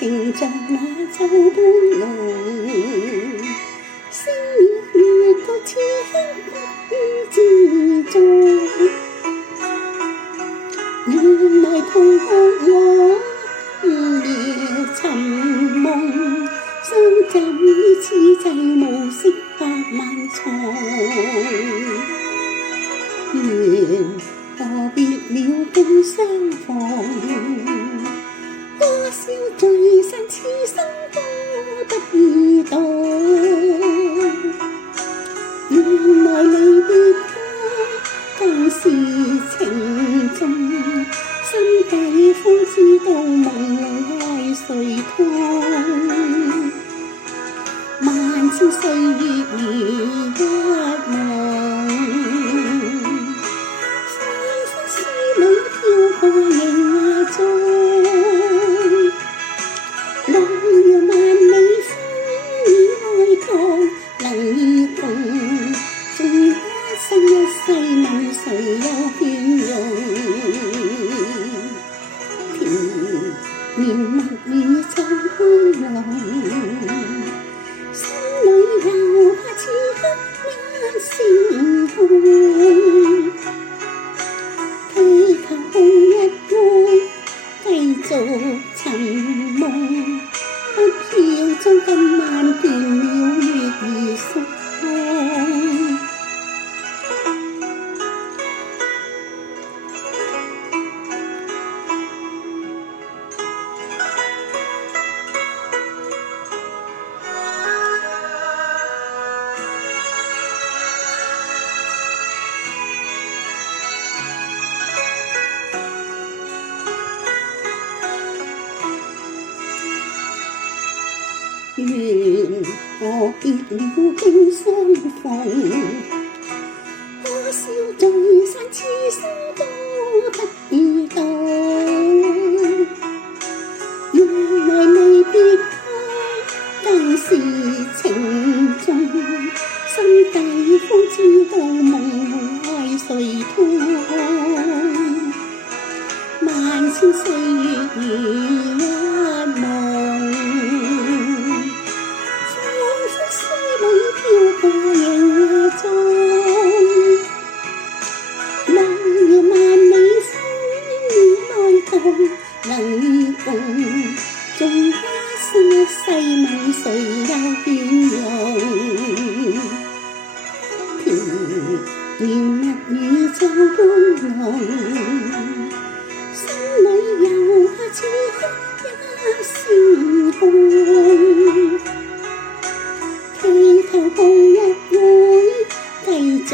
情像那舟般濃，星月獨此刻不知蹤。原來同學我夜尋夢，相枕於此際無色百萬重。緣何別了竟相逢，多少聚散此生都不易懂。原來離別他更是情重，心底方知道夢裏愛誰痛。萬千歲月如一夢，仿佛詩裏飄過影蹤。路遙萬里風雨愛狂，能與共，縱一生一世問誰有變容。甜言蜜語就寬容，心裏又怕此刻一聲空。祈求紅日會繼續尋夢，不要將今晚變了月兒宿。緣何別了竟相逢，多少聚散此生都不易懂。原來離別他更是情重，心底方知道夢愛誰痛。萬千歲月如一夢，飄過影蹤。路遙萬里風雨愛共，能與共，縱一生一世問誰有變容。甜言蜜語就般濃，心裏又怕此刻一聲空。祈求紅日會繼續